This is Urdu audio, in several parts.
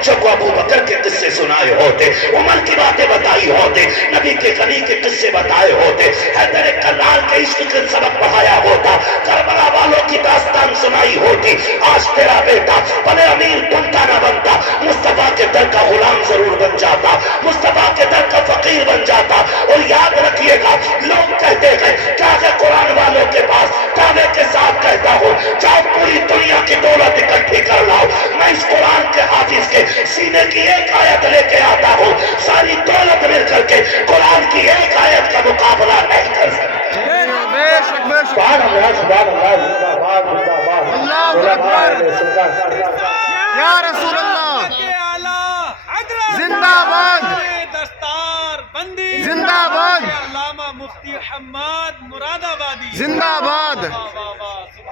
بچوں کو ابو بکر کے قصے سنائے ہوتے, عمر کی باتیں بتائی ہوتے, نبی کے غنی کے قصے بتائے ہوتے, حیدر کرار کے عشق کے سبق پڑھایا ہوتا, کربلا والوں کی داستان سنائی ہوتی, آج تیرا بیٹا بڑے امیر بنتا نہ بنتا, مصطفیٰ کے در کا غلام ضرور بن جاتا, مصطفیٰ کے در کا فقیر بن جاتا. اور یاد رکھیے گا, لوگ کہتے ہیں کیا کہ قرآن والوں کے پاس دعوے کے ساتھ کہتا ہوں, جاؤ پوری دنیا کی دولت اکٹھی کر لاؤ, میں اس قرآن کے حافظ کے سینے کی ایک آیت لے کے آتا ہوں, ساری دولت مل کر کے قرآن کی ایک آیت کا مقابلہ نہیں کر سکتا. سبحان اللہ, سبحان اللہ, اللہ اکبر یا رسول اللہ, زندہ باد, دستار بندی زندہ باد, علامہ مفتی حماد مراد آبادی, زندہ باد.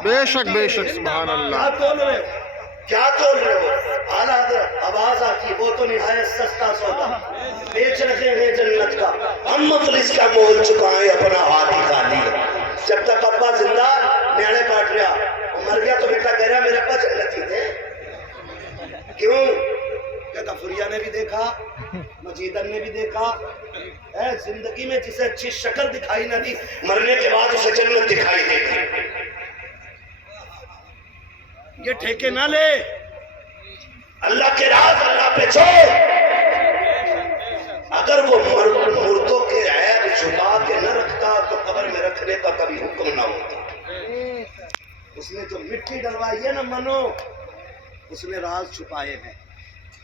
بے شک بے شک, سبحان اللہ. کیا تول رہے ہو؟ اعلیٰ حضرت آواز آتی, وہ تو نہایت سستا سودا بیچ رہے ہیں جنت کا, ہم مفلس کا مول چکائیں اپنا ہاتھ ہی خالی. جب تک ابا زندہ نیانے کاٹ رہا, مر گیا تو بیٹا کہہ رہا میرے ابا جنتی تھے. کیوں؟ کہتا فریہ نے بھی دیکھا, مجیدن نے بھی دیکھا, زندگی میں جسے اچھی شکل دکھائی نہ دی, مرنے کے بعد اسے جنت دکھائی دے گی. یہ ٹھیکے نہ لے, اللہ کے راز اللہ پہ چھوڑ. اگر وہ مردوں کے عیب چھپا کے نہ رکھتا تو قبر میں رکھنے کا کبھی حکم نہ ہوتا. اس نے جو مٹی ڈلوائی ہے نا منو, اس نے راز چھپائے ہیں,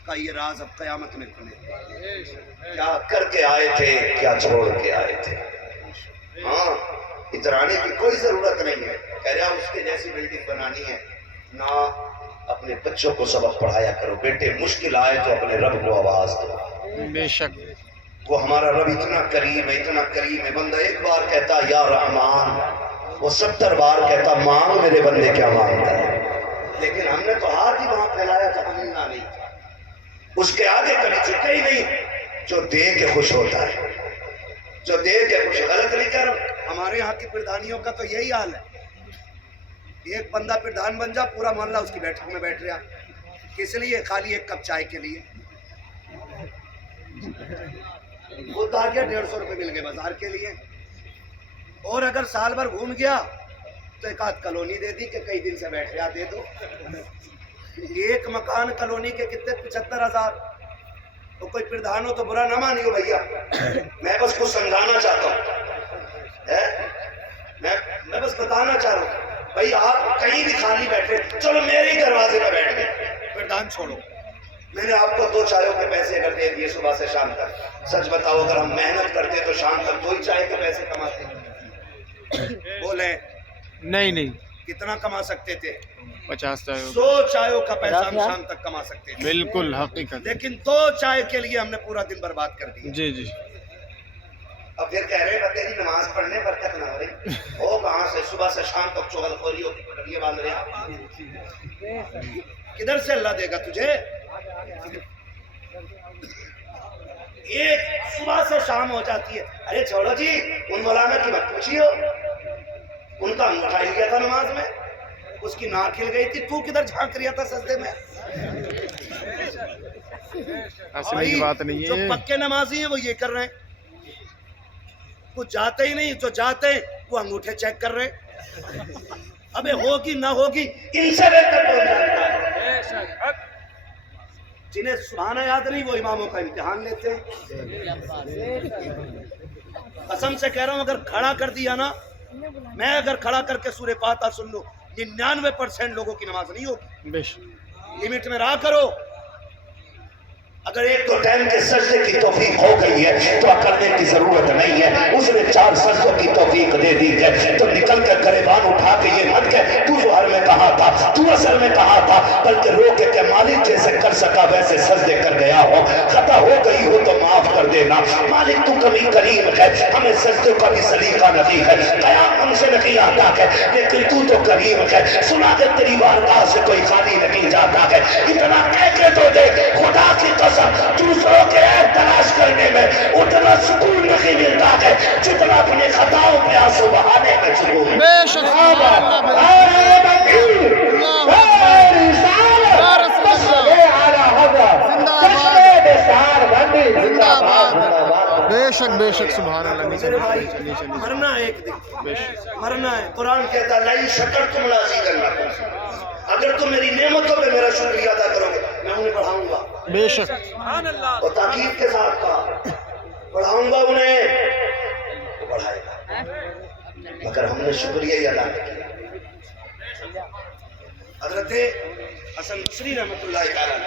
کا یہ راز اب قیامت میں کھلے. کیا کر کے آئے تھے, کیا چھوڑ کے آئے تھے. ہاں, اترانے کی کوئی ضرورت نہیں ہے, کہہ رہا اس کے جیسی بلڈنگ بنانی ہے نہ. اپنے بچوں کو سبق پڑھایا کرو, بیٹے مشکل آئے تو اپنے رب کو آواز دو. بے شک, وہ ہمارا رب اتنا کریم ہے, اتنا کریم ہے. بندہ ایک بار کہتا یا رحمان, وہ 70 بار کہتا مانگ میرے بندے کیا مانگتا ہے. لیکن ہم نے تو ہاتھ ہی وہاں پھیلایا جہاں ملنا نہیں تھا, اس کے آگے کبھی جھکے ہی نہیں. جو دے کے خوش ہوتا ہے, جو دے کے خوش. غلط نہیں کہہ رہا, ہمارے یہاں کی پردھانیوں کا تو یہی حال ہے. ایک بندہ پردھان بن جا, پورا محلہ اس کی بیٹھک میں بیٹھ رہا, کس لیے؟ خالی ایک کپ چائے کے لیے. خود آ گیا 150 روپے مل گئے بازار کے لیے. اور اگر سال بھر گھوم گیا تو ایک آدھ کالونی دے دی کہ کئی دن سے بیٹھ رہا, دے دو. ایک مکان کالونی کے کتنے 75,000. تو کوئی پردھان ہو تو برا نہ مانیو بھیا, میں بس کچھ سمجھانا چاہتا ہوں, میں بس بتانا چاہ رہا ہوں. بھائی آپ کہیں بھی خالی بیٹھے, چلو میرے ہی دروازے پہ بیٹھ گئے, پردھان چھوڑو. میں نے آپ کو 2 چائےوں کے پیسے اگر دے دیے صبح سے شام تک, سچ بتاؤ اگر ہم محنت کرتے تو شام تک 2 ہی چائے کے پیسے کماتے. بولیں نہیں, کتنا کما سکتے تھے؟ 50 چائے, 100 چائےوں کا پیسہ ہم شام تک کما سکتے تھے. بالکل حقیقت. لیکن 2 چائے کے لیے ہم نے پورا دن برباد کر دیا. جی جی, اب پھر کہہ رہے ہیں تیری نماز پڑھنے برکت نہ ہو رہی. وہ کہاں سے صبح سے شام تک چغل خوری ہوتی, پٹریاں باندھ رہے ہیں. کدھر سے اللہ دے گا تجھے؟ ایک صبح سے شام ہو جاتی ہے. ارے چھوڑو جی, ان مولانا کی مت پوچھیے, ان کا انگوٹھا ہل گیا تھا نماز میں, اس کی ناک ہل گئی تھی, تو کدھر جھانک رہا تھا سجدے میں. ایسی بات نہیں جو ہے. پکے نمازی ہیں وہ یہ کر رہے ہیں, کچھ جاتے ہی نہیں, جو جاتے ہیں وہ انگوٹھے چیک کر رہے ہیں. ابے ہوگی نہ ہوگی ان سے بہتر کون جانتا ہے. جنہیں سبحانہ یاد نہیں وہ اماموں کا امتحان لیتے ہیں. قسم سے کہہ رہا ہوں, اگر کھڑا کر دیا نا, میں اگر کھڑا کر کے سورہ فاتحہ سن لوں, 99% لوگوں کی نماز نہیں ہوگی. لمٹ میں رہا کرو. اگر ایک تو ٹائم کے سجدے کی توفیق ہو گئی ہے تو کرنے کی ضرورت نہیں ہے. اس نے 4 سجدوں کی توفیق دے دی ہے تو نکل کر گریبان اٹھا کے یہ مت کہ تو ظہر میں کہا تھا, تو اصل میں کہا تھا, بلکہ رو کے کہ مالک جیسے کر سکا ویسے سجدے کر گیا ہو, خطا ہو گئی ہو تو معاف کر دینا. مالک تو کبھی کریم ہے, ہمیں سجدوں کا بھی سلیقہ نہیں ہے, قیام ہم سے نہیں آتا ہے, لیکن تو تو کریم ہے, سنا کہ تیری بارگاہ سے کوئی خالی نہیں جاتا ہے. اتنا کہہ کے تو دے, خدا کی دوسروں کے عیب تلاش کرنے میں اتنا سکون نہیں ملتا ہے جتنا اپنے خطاؤں پہ آنسو بہانے میں سکون. بے شک, اللہ بے شک سبحان اللہ. نیچے میرے بھائی نیچے نیچے نیچے. مرنا ہے ایک دن، بے شک مرنا ہے. قرآن کہتا ہے لئن شکرتم لازیدنکم، اگر تم میری نعمتوں پہ میرا شکریہ ادا کرو گے میں انہیں بڑھاؤں گا. بے شک. سبحان اللہ. اور تاکید کے ساتھ کہا بڑھاؤں گا انہیں، وہ بڑھائے گا، مگر ہم نے شکریہ ہی ادا نہیں کیا. حضرت حسن بصری رحمۃ اللہ تعالیٰ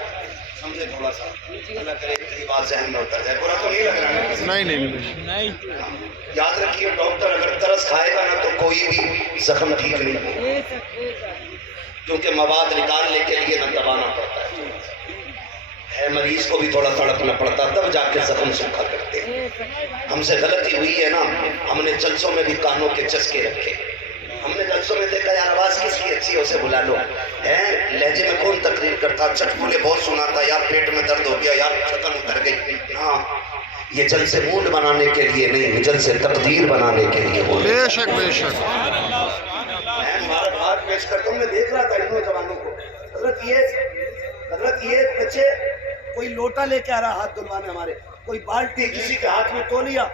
سمجھے تھوڑا سا، اللہ کرے کئی بات ذہن میں اتر جائے، برا تو نہیں لگ رہا ہے. نہیں نہیں بے شک. یاد رکھیے ڈاکٹر اگر ترس کھائے گا نا تو کوئی بھی زخم ٹھیک نہیں ہوگا، کیونکہ مواد نکالنے کے لیے نہ دبانا پڑتا ہے، مریض کو بھی تھوڑا تڑپنا پڑتا تب جا کے زخم سوکھا کرتے ہیں. ہم سے غلطی ہوئی ہے نا، ہم نے جلسوں میں بھی کانوں کے چسکے رکھے، ہم نے جلسوں میں دیکھا یار آواز کس کی اچھی ہے اسے بلا لو، لہجے میں کون تقریر کرتا، چٹکولے بہت سناتا، یار پیٹ میں درد ہو گیا، یار ختم اتر گئی. ہاں یہ جلسے موڈ بنانے کے لیے نہیں، جلسے تقدیر بنانے کے لیے. بے شک بے شک. میں مبارکباد پیش کرتا ہوں. میں دیکھ رہا تھا ان نوجوانوں کو، حضرت یہ بچے کوئی لوٹا لے کے آ رہا ہاتھ دھلوانے ہمارے، کوئی بالٹی کسی کے ہاتھ میں تولیا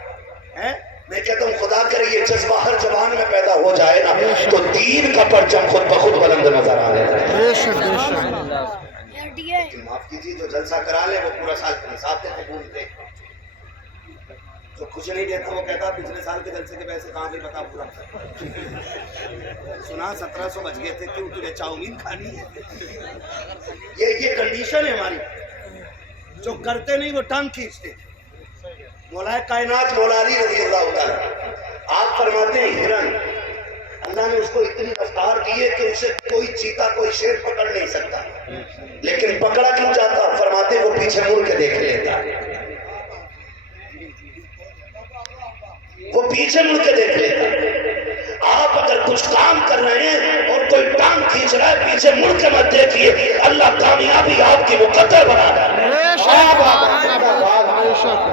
ہے. میں کہتا ہوں خدا کرے یہ جذبہ ہر جوان میں پیدا ہو جائے نا تو دین کا پرچم خود بخود بلند نظر آنے لگے. بے شک بے شک. لیکن معاف کیجیے جو جلسہ کرا لے وہ پورا سال ساتھ گھومتے، جو کچھ نہیں دیتا وہ کہتا پچھلے سال کے جلسے کے پیسے کہاں گئے بتا پورا. سنا 1700 بچ گئے تھے، کیوں تجھے چاؤمین کھانی ہے. یہ کنڈیشن ہے ہماری، جو کرتے نہیں وہ ٹانگ کھینچتے. مولا کائنات مولا علی رضی اللہ تعالیٰ آپ فرماتے ہیں ہرن، اللہ نے اس کو اتنی رفتار دی ہے کہ اسے کوئی چیتا کوئی شیر پکڑ نہیں سکتا، لیکن پکڑا کیوں جاتا؟ فرماتے وہ پیچھے مڑ کے دیکھ لیتا، وہ پیچھے مڑ کے دیکھ لیتا. آپ اگر کچھ کام کر رہے ہیں اور کوئی ٹانگ کھینچ رہا ہے پیچھے مڑ کے مت دیکھیے، اللہ کامیابی آپ کی مقدر بنا رہا ہے. بے شک.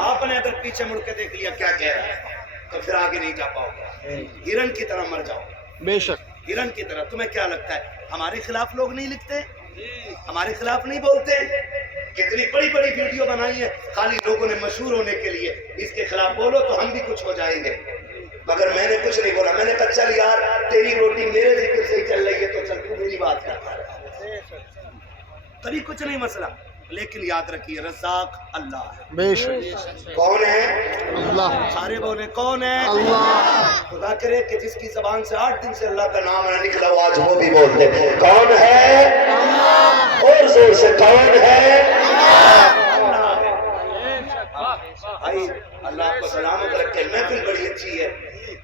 آپ نے اگر پیچھے مڑ کے دیکھ لیا کیا کہہ رہا ہے تو پھر آگے نہیں جا پاؤ گے، ہرن کی طرح مر جاؤ. بے شک. ہرن کی طرح. تمہیں کیا لگتا ہے ہمارے خلاف لوگ نہیں لکھتے، ہمارے خلاف نہیں بولتے؟ کتنی بڑی بڑی ویڈیو بنائی ہے خالی لوگوں نے مشہور ہونے کے لیے، اس کے خلاف بولو تو ہم بھی کچھ ہو جائیں گے. مگر میں نے کچھ نہیں بولا، میں نے کہا چل یار تیری روٹی میرے ذکر سے ہی چل رہی ہے تو چل تو میری بات کر. کبھی کچھ نہیں مسئلہ، لیکن یاد رکھیے رزاق اللہ ہے. بے شک. کون ہے؟ اللہ. سارے بولے کون ہے؟ اللہ. خدا کرے کہ جس کی زبان سے 8 دن سے اللہ کا نام نہ نکلا وہ آج وہ بھی بولتے کون ہے؟ اللہ. اور زور سے کون ہے؟ اللہ. بھائی اللہ کو سلامت رکھے. محفل بڑی اچھی ہے،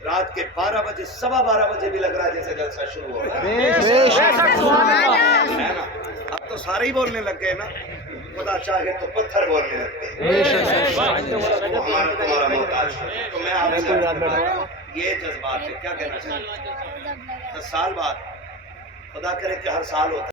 رات کے 12 بجے 12:15 بجے بھی لگ رہا ہے جیسے جلسہ شروع ہو رہا ہے نا. اب تو سارے ہی بولنے لگ گئے نا، خدا چاہے تو پتھر بولنے لگتے ہیں، وہ ہمارا تمہارا محتاج. تو میں آپ سے یہ جذبات ہے، کیا کہنا چاہیے 10 سال بعد خدا کرے کہ ہر سال ہوتا